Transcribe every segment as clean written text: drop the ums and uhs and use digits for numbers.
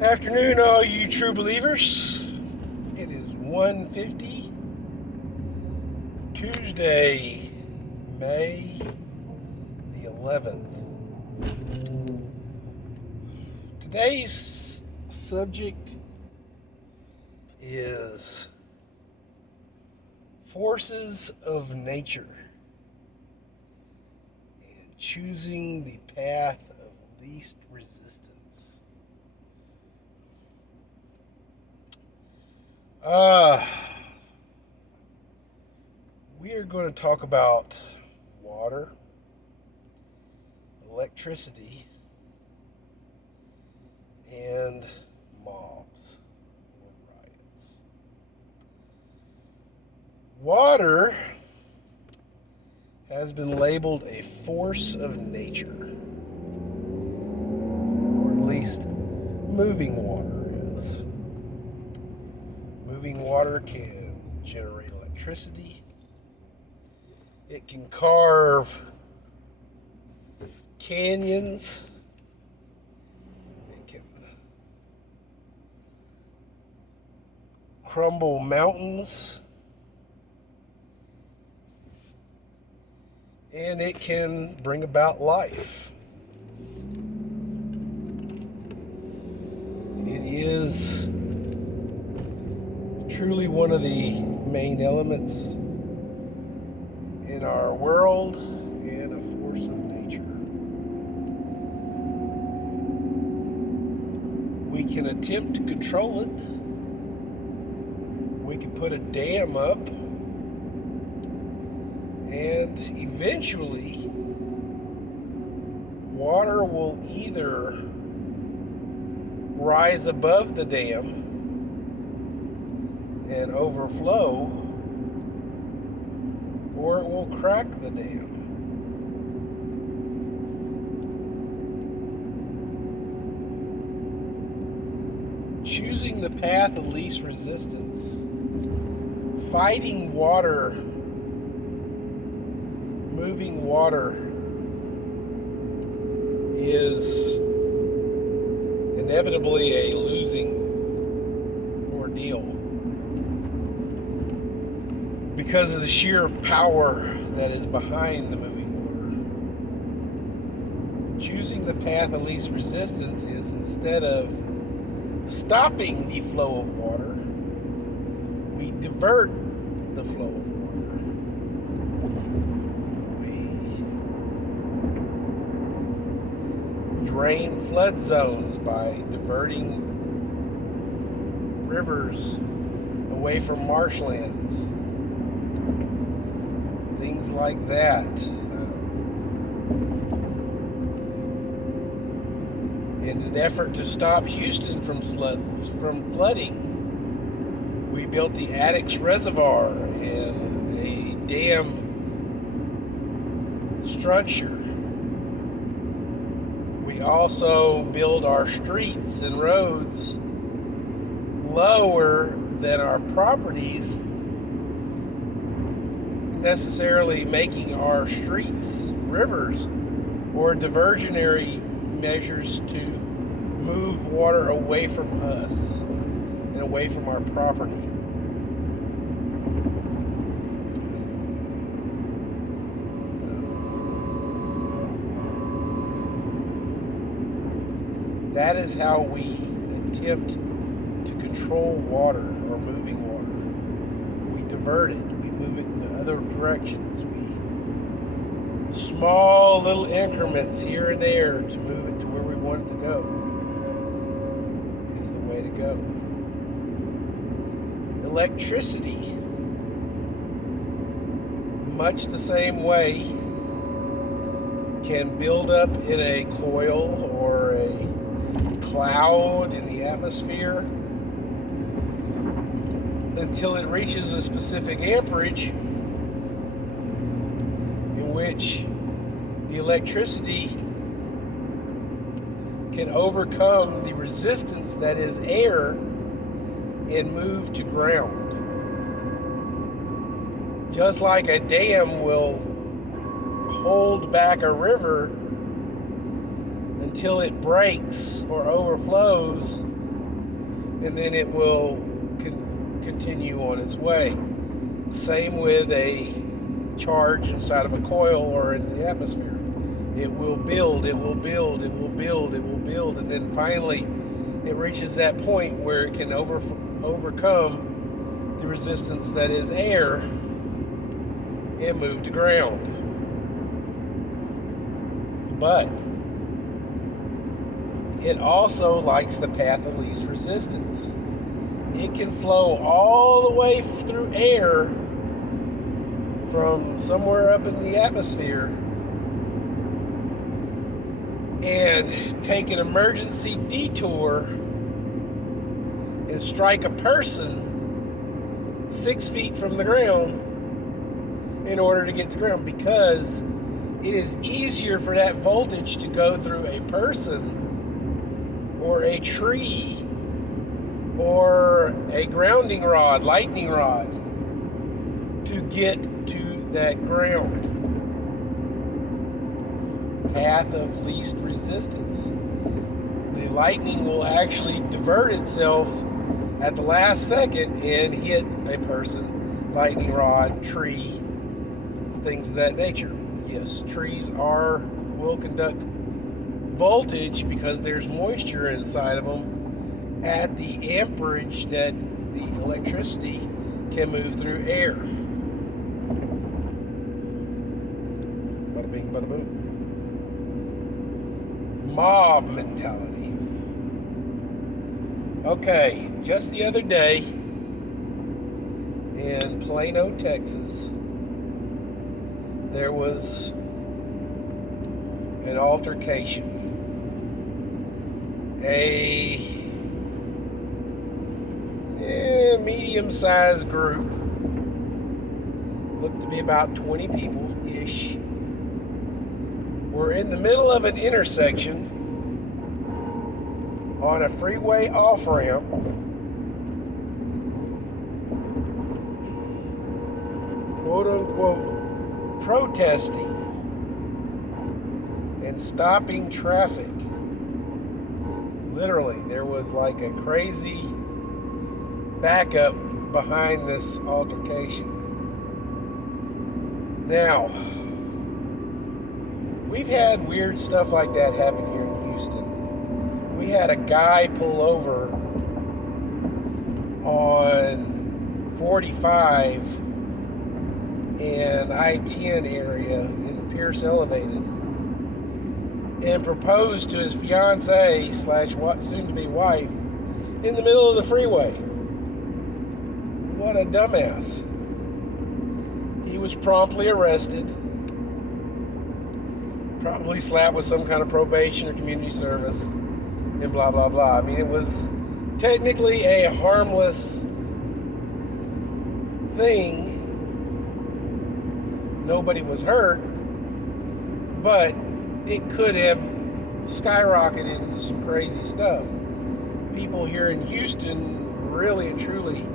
Afternoon, all you true believers. It is 1:50, Tuesday, May the 11th. Today's subject is forces of nature and choosing the path of least resistance. We are going to talk about water, electricity, and mobs or riots. Water has been labeled a force of nature, or at least moving water is. Moving water can generate electricity. It can carve canyons. It can crumble mountains. And it can bring about life. It is truly one of the main elements in our world and a force of nature. We can attempt to control it. We can put a dam up, and eventually water will either rise above the dam and overflow, or it will crack the dam. Choosing the path of least resistance, fighting water, moving water, is inevitably a losing ordeal, because of the sheer power that is behind the moving water. Choosing the path of least resistance is, instead of stopping the flow of water, we divert the flow of water. We drain flood zones by diverting rivers away from marshlands. Things like that. In an effort to stop Houston from flooding, we built the Addicks Reservoir and a dam structure. We also build our streets and roads lower than our properties, necessarily making our streets rivers, or diversionary measures to move water away from us and away from our property. That is how we attempt to control water or moving water. We divert it. We move it in other directions. Small little increments here and there to move it to where we want it to go is the way to go. Electricity, much the same way, can build up in a coil or a cloud in the atmosphere until it reaches a specific amperage, in which the electricity can overcome the resistance that is air and move to ground. Just like a dam will hold back a river until it breaks or overflows and then it will continue on its way. Same with a charge inside of a coil or in the atmosphere. It will build, it will build, it will build, it will build, and then finally it reaches that point where it can overcome the resistance that is air and move to ground. But it also likes the path of least resistance. It can flow all the way through air from somewhere up in the atmosphere and take an emergency detour and strike a person 6 feet from the ground in order to get to the ground, because it is easier for that voltage to go through a person or a tree or a grounding rod, lightning rod, to get to that ground. Path of least resistance. The lightning will actually divert itself at the last second and hit a person, lightning rod, tree, things of that nature. Yes, trees will conduct voltage because there's moisture inside of them at the amperage that the electricity can move through air. Bada bing, bada boom. Mob mentality. Okay, just the other day in Plano, Texas, there was an altercation. A medium-sized group, looked to be about 20 people-ish, were in the middle of an intersection on a freeway off-ramp, quote-unquote protesting and stopping traffic. Literally, there was like a crazy backup behind this altercation. Now, we've had weird stuff like that happen here in Houston. We had a guy pull over on 45 in I-10 area in the Pierce Elevated and proposed to his fiancée / soon-to-be wife in the middle of the freeway. What a dumbass. He was promptly arrested, probably slapped with some kind of probation or community service, and blah, blah, blah. I mean, it was technically a harmless thing. Nobody was hurt, but it could have skyrocketed into some crazy stuff. People here in Houston really and truly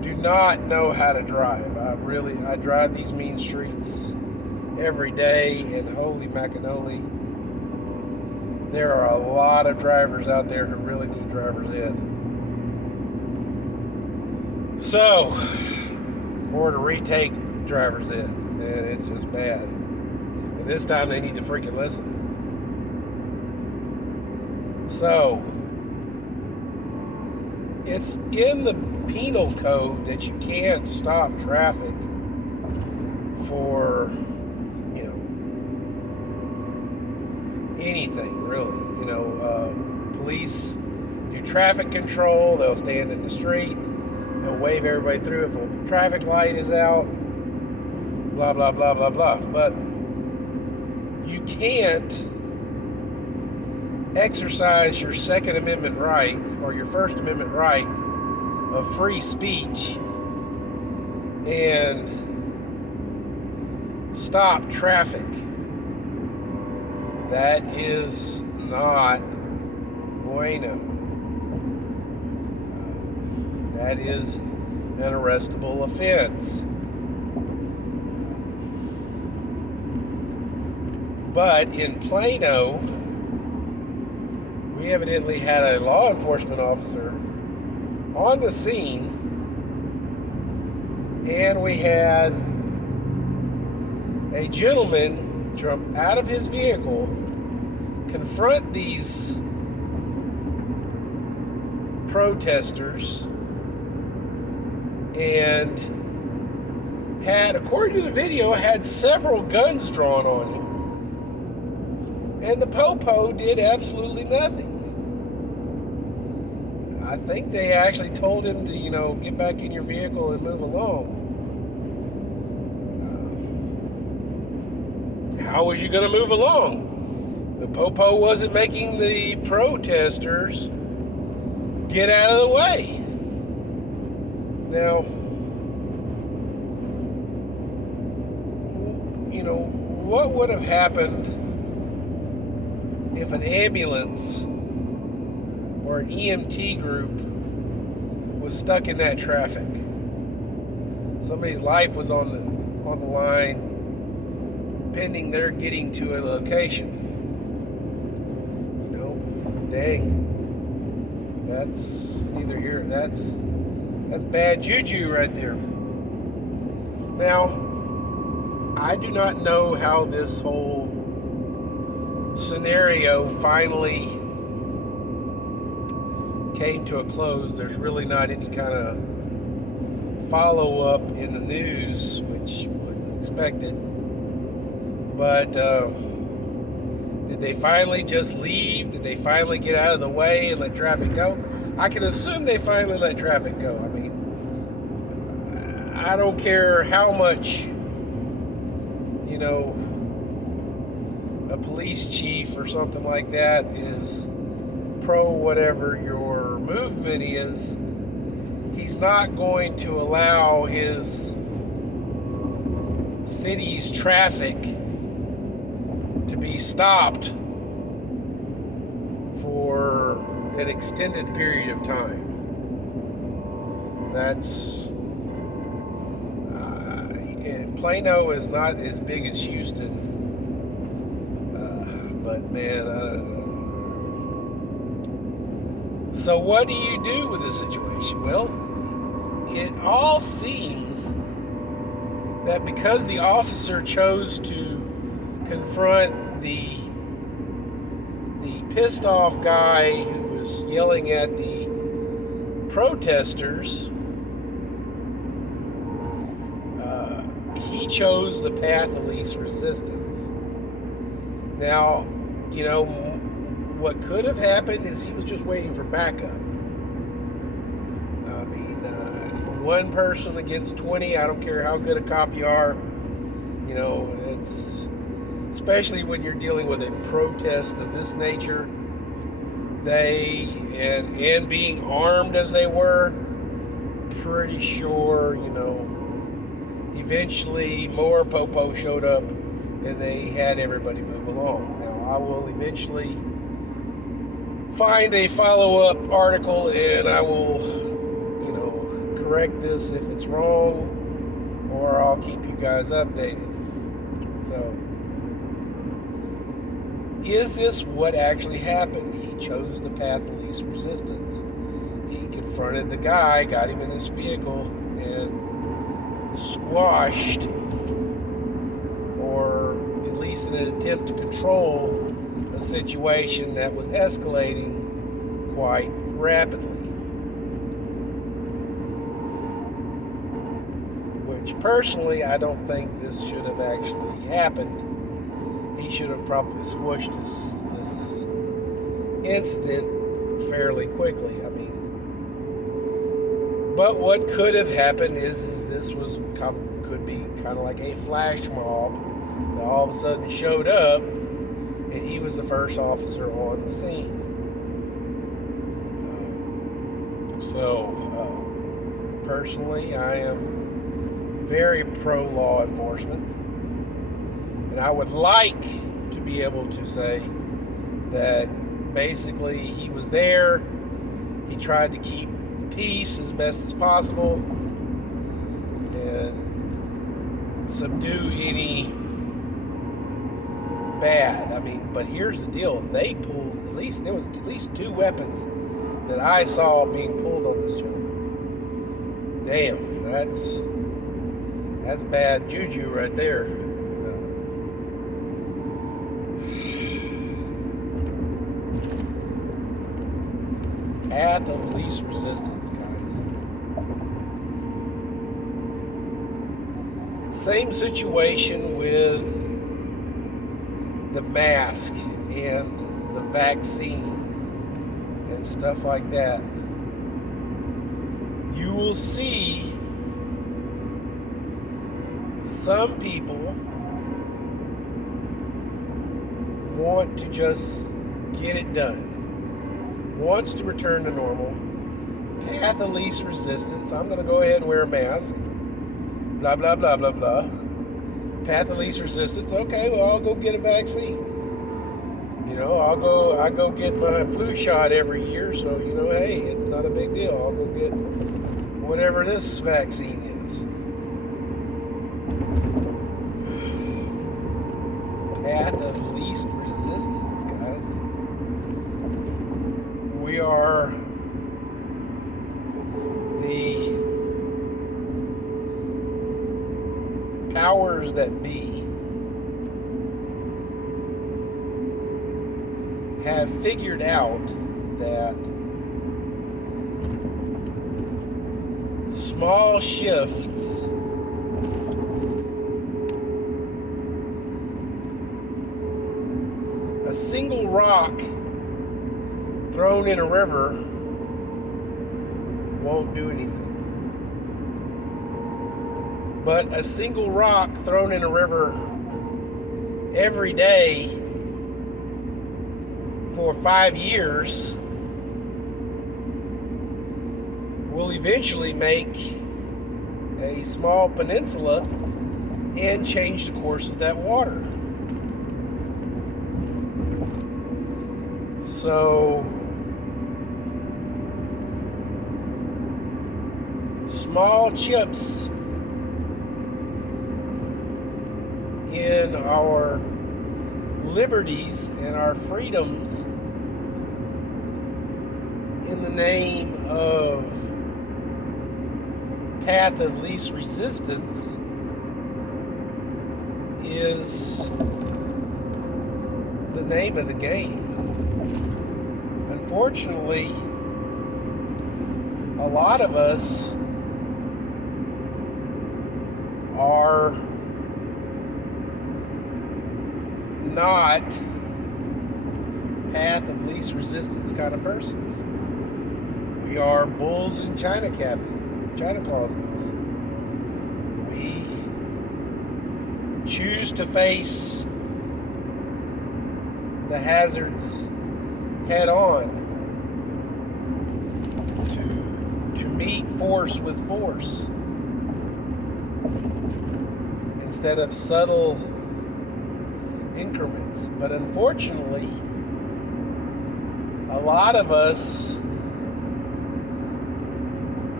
do not know how to drive. I drive these mean streets every day, and holy macanoli, there are a lot of drivers out there who really need driver's ed. So, or to retake driver's ed, and it's just bad. And this time they need to freaking listen. So, it's in the penal code that you can't stop traffic for, anything really. Police do traffic control. They'll stand in the street. They'll wave everybody through if a traffic light is out. Blah, blah, blah, blah, blah. But you can't exercise your Second Amendment right or your First Amendment right of free speech and stop traffic. That is not bueno. That is an arrestable offense. But in Plano, We evidently had a law enforcement officer on the scene, and we had a gentleman jump out of his vehicle, confront these protesters, and had, according to the video, had several guns drawn on him. And the popo did absolutely nothing. I think they actually told him to, get back in your vehicle and move along. How was you going to move along? The popo wasn't making the protesters get out of the way. Now, what would have happened if an ambulance or an EMT group was stuck in that traffic? Somebody's life was on the line, pending their getting to a location. Dang, that's neither here. That's bad juju right there. Now, I do not know how this whole scenario finally came to a close. There's really not any kind of follow-up in the news, which was expected. But did they finally just leave? Did they finally get out of the way and let traffic go? I can assume they finally let traffic go. I mean, I don't care how much, a police chief or something like that is pro whatever your movement is. He's not going to allow his city's traffic to be stopped for an extended period of time. That's and Plano is not as big as Houston, but man, I don't know. So what do you do with this situation? Well, it all seems that because the officer chose to confront the pissed off guy who was yelling at the protesters, he chose the path of least resistance. Now, what could have happened is he was just waiting for backup. I mean, one person against 20, I don't care how good a cop you are. It's, especially when you're dealing with a protest of this nature, and being armed as they were, pretty sure, eventually more popo showed up and they had everybody move along. Now, I will eventually find a follow-up article and I will, correct this if it's wrong, or I'll keep you guys updated. So, is this what actually happened? He chose the path of least resistance. He confronted the guy, got him in his vehicle, and squashed, or at least in an attempt to control a situation that was escalating quite rapidly. Which personally, I don't think this should have actually happened. He should have probably squished this incident fairly quickly. I mean, but what could have happened is this could be kind of like a flash mob that all of a sudden showed up, and he was the first officer on the scene. Personally, I am very pro law enforcement, and I would like to be able to say that basically he was there, he tried to keep the peace as best as possible and subdue any bad. I mean, but here's the deal: they pulled there was at least 2 weapons that I saw being pulled on this gentleman. Damn, that's bad juju right there. Path of least resistance, guys. Same situation with the mask and the vaccine and stuff like that. You will see some people want to just get it done. Wants to return to normal. Path of least resistance. I'm going to go ahead and wear a mask. Blah, blah, blah, blah, blah. Path of least resistance. Okay, well, I'll go get a vaccine. You know, I go get my flu shot every year, so, you know, hey, it's not a big deal. I'll go get whatever this vaccine is. Path of least resistance, guys. We are the powers that be have figured out that small shifts a single rock thrown in a river won't do anything. But a single rock thrown in a river every day for 5 years will eventually make a small peninsula and change the course of that water. So, small chips in our liberties and our freedoms in the name of path of least resistance is the name of the game. Unfortunately, a lot of us are not path of least resistance kind of persons. We are bulls in china closets. We choose to face the hazards head on, to meet force with force instead of subtle increments. But unfortunately, a lot of us,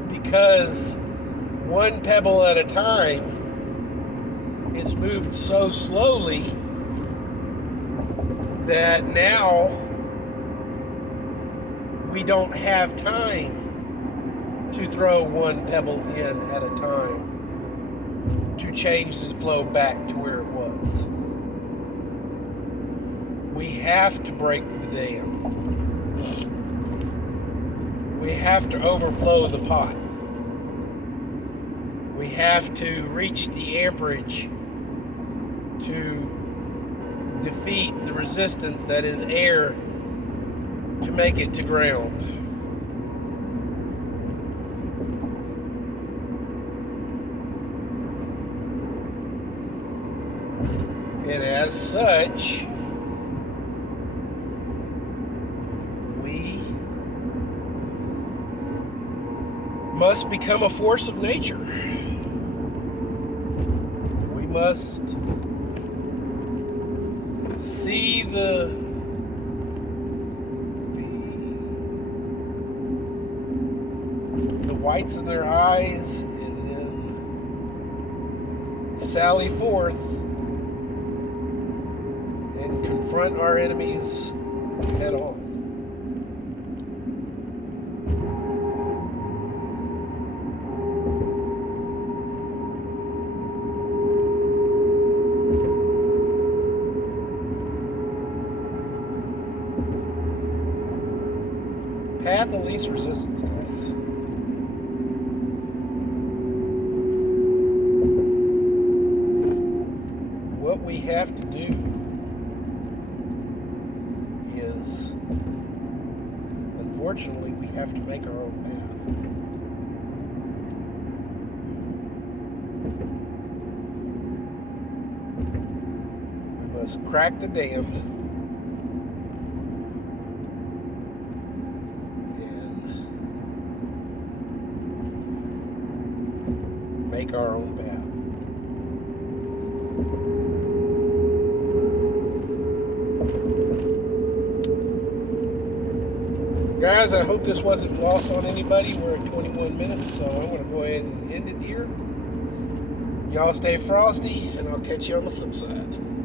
because one pebble at a time, it's moved so slowly that now we don't have time to throw one pebble in at a time to change the flow back to where it was. We have to break the dam. We have to overflow the pot. We have to reach the amperage to defeat the resistance that is air to make it to ground. And as such, we must become a force of nature. We must see the whites in their eyes and then sally forth and confront our enemies head on. Path of least resistance, guys. What we have to do is, unfortunately, we have to make our own path. We must crack the dam and make our own path. Guys, I hope this wasn't lost on anybody. We're at 21 minutes, so I'm going to go ahead and end it here. Y'all stay frosty, and I'll catch you on the flip side.